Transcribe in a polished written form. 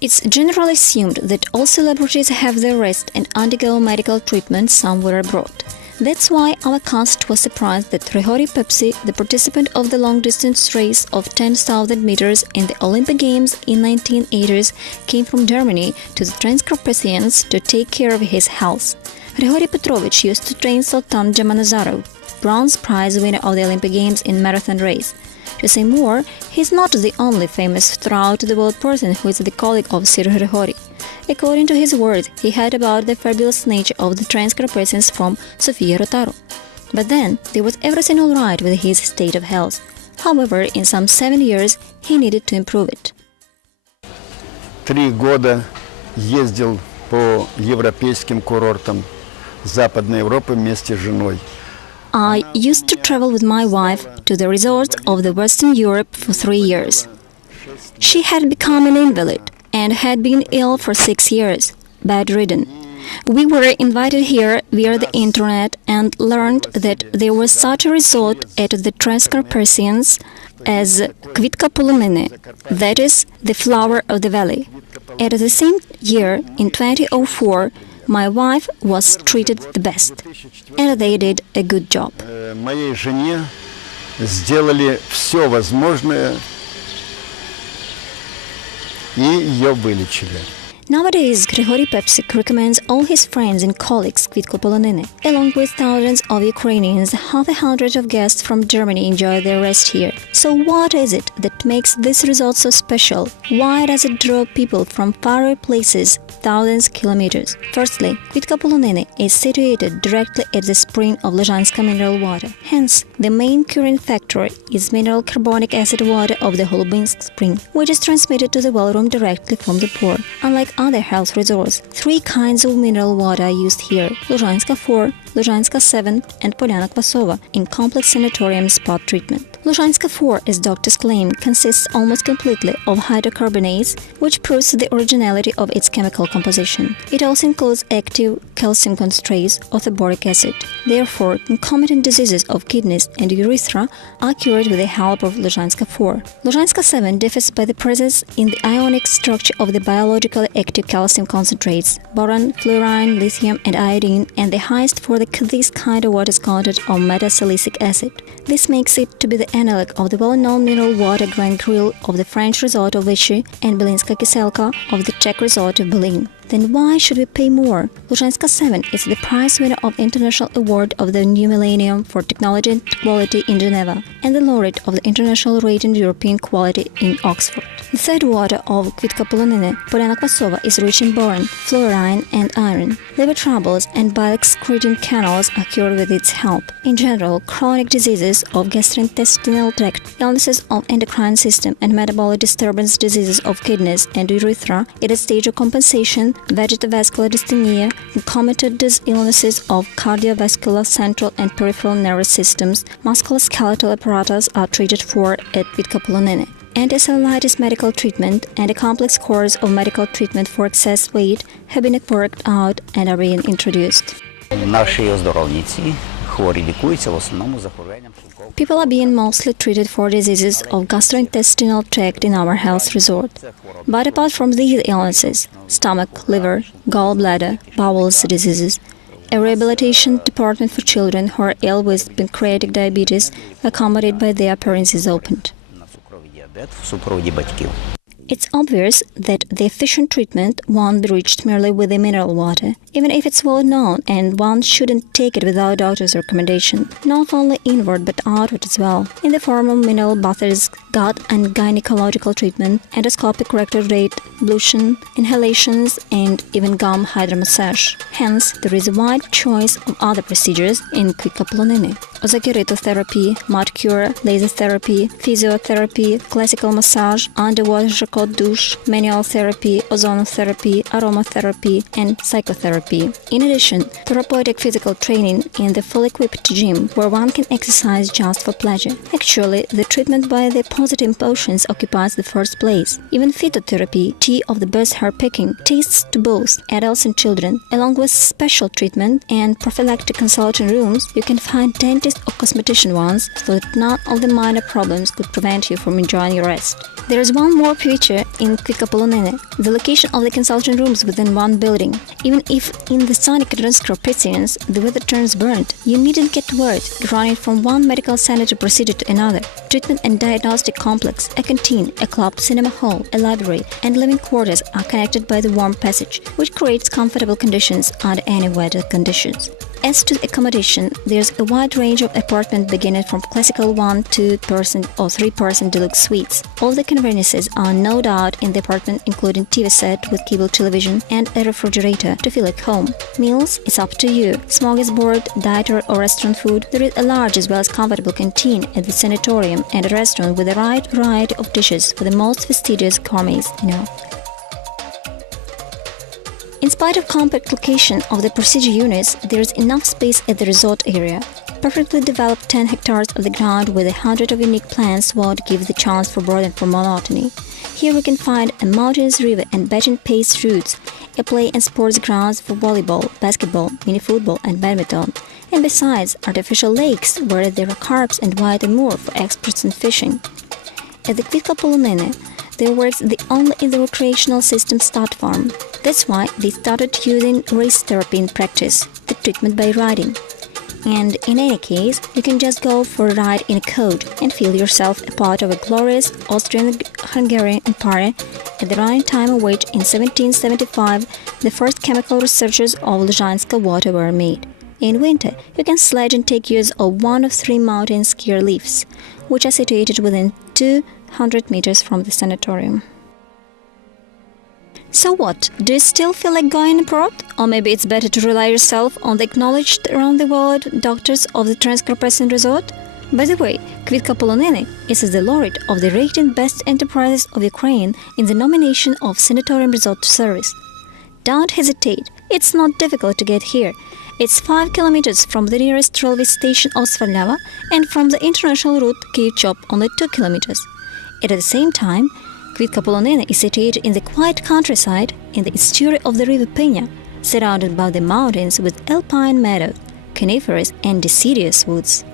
It's generally assumed that all celebrities have their rest and undergo medical treatment somewhere abroad. That's why our cast was surprised that Grigori Pepsi, the participant of the long-distance race of 10,000 meters in the Olympic Games in 1980s, came from Germany to the Transcarpathians to take care of his health. Grigori Petrovich used to train Sultan Jamanazarov, bronze prize winner of the Olympic Games in marathon race. To say more, he's not the only famous throughout-the-world person who is the colleague of Sir Grigori. According to his words, he heard about the fabulous nature of the Transcarpathians from Sofia Rotaro. But then, there was everything all right with his state of health. However, in some 7 years, he needed to improve it. 3 года ездил по европейским курортам Западной Европы вместе с женой. I used to travel with my wife to the resorts of the Western Europe for 3 years. She had become an invalid and had been ill for 6 years, bedridden. We were invited here via the internet and learned that there was such a resort at the Transcarpathians as Kvitka Poloniny, that is, the flower of the valley. At the same year, in 2004, my wife was treated the best, and they did a good job. Моей жене сделали все возможное и ее вылечили. Nowadays, Grigori Pepsik recommends all his friends and colleagues Kvitko Poloniny. Along with thousands of Ukrainians, 100 of guests from Germany enjoy their rest here. So what is it that makes this resort so special? Why does it draw people from faraway places, thousands of kilometers? Firstly, Kvitko Poloniny is situated directly at the spring of Lezhanska mineral water. Hence, the main curing factor is mineral carbonic acid water of the Holubinsk spring, which is transmitted to the well room directly from the pore. Unlike other health resorts, 3 kinds of mineral water are used here: Luzhanska 4, Luzhanska 7 and Polyana Kvasova in complex sanatorium spot treatment. Luzhanska 4, as doctors claim, consists almost completely of hydrocarbonates, which proves the originality of its chemical composition. It also includes active calcium concentrates, orthoboric acid. Therefore, concomitant diseases of kidneys and urethra are cured with the help of Luzhanska 4. Luzhanska 7 differs by the presence in the ionic structure of the biologically active calcium concentrates, boron, fluorine, lithium and iodine, and the highest for this kind of water is content of metasilicic acid. This makes it to be the analog of the well-known mineral water Grand Grill of the French resort of Vichy and Belinska Kyselka of the Czech resort of Berlin. Then why should we pay more? Luzhanska 7 is the prize winner of International Award of the New Millennium for Technology and Quality in Geneva and the laureate of the International Rating European Quality in Oxford. The third water of Kvitka Poloniny, Polyana Kvasova, is rich in boron, fluorine and iron. Liver troubles and bile excreting canals are cured with its help. In general, chronic diseases of gastrointestinal tract, illnesses of endocrine system and metabolic disturbance diseases of kidneys and urethra at a stage of compensation, vegetavascular dystonia, concomitant illnesses of cardiovascular, central and peripheral nervous systems, musculoskeletal apparatus are treated for at Kvitka Poloniny. Anti-cellulitis medical treatment and a complex course of medical treatment for excess weight have been worked out and are being introduced. People are being mostly treated for diseases of gastrointestinal tract in our health resort. But apart from these illnesses, stomach, liver, gallbladder, bowels diseases, a rehabilitation department for children who are ill with pancreatic diabetes, accompanied by their parents, is opened. It's obvious that the efficient treatment won't be reached merely with the mineral water, even if it's well known, and one shouldn't take it without doctor's recommendation, not only inward but outward as well, in the form of mineral baths, gut and gynecological treatment, endoscopic rectal rate, ablution, inhalations, and even gum hydromassage. Hence, there is a wide choice of other procedures in Kvitka Poloniny: ozokeratotherapy, mud cure, laser therapy, physiotherapy, classical massage, underwater Jacquot douche, manual therapy, ozonotherapy, aromatherapy, and psychotherapy. In addition, therapeutic physical training in the fully equipped gym, where one can exercise just for pleasure. Actually, the treatment by the positive emotions occupies the first place. Even phytotherapy, tea of the best hair picking, tastes to both adults and children. Along with special treatment and prophylactic consulting rooms, you can find dentist or cosmetician ones so that none of the minor problems could prevent you from enjoying your rest. There is one more feature in Kvikapolonene, the location of the consulting rooms within one building. Even if in the sunny Kidronskro the weather turns burnt, you needn't get worried running from one medical center to procedure to another. Treatment and diagnostic complex, a canteen, a club, cinema hall, a library, and living quarters are connected by the warm passage, which creates comfortable conditions under any weather conditions. As to accommodation, there's a wide range of apartments beginning from classical 1, 2-person or 3-person deluxe suites. All the conveniences are no doubt in the apartment, including TV set with cable television and a refrigerator to feel like home. Meals is up to you. Smorgasbord, dieter or restaurant food. There is a large as well as comfortable canteen at the sanatorium and a restaurant with a right variety of dishes for the most fastidious gourmets, In spite of compact location of the procedure units, there is enough space at the resort area. Perfectly developed 10 hectares of the ground with 100 of unique plants would give the chance for boredom for monotony. Here we can find a mountainous river and baton-paced routes, a play and sports grounds for volleyball, basketball, mini-football and badminton, and besides artificial lakes where there are carps and white moor for experts in fishing. At the Kvikapolonene, there works the only in the recreational system stud farm. That's why they started using race therapy in practice, the treatment by riding. And in any case, you can just go for a ride in a coach and feel yourself a part of a glorious Austrian-Hungarian empire at the running time of which in 1775 the first chemical researches of Luzhanska water were made. In winter, you can sledge and take use of one of 3 mountain skier lifts, which are situated within 200 meters from the sanatorium. So what, do you still feel like going abroad? Or maybe it's better to rely yourself on the acknowledged around the world doctors of the Transcarpathian resort? By the way, Kvikapolonene is the laureate of the rating Best Enterprises of Ukraine in the nomination of Sanatorium Resort Service. Don't hesitate, it's not difficult to get here. It's 5 kilometers from the nearest railway station of Svalava and from the international route Kyiv-Chop only 2 kilometers. At the same time, Kvikapolonene is situated in the quiet countryside in the estuary of the river Penya, surrounded by the mountains with alpine meadows, coniferous and deciduous woods.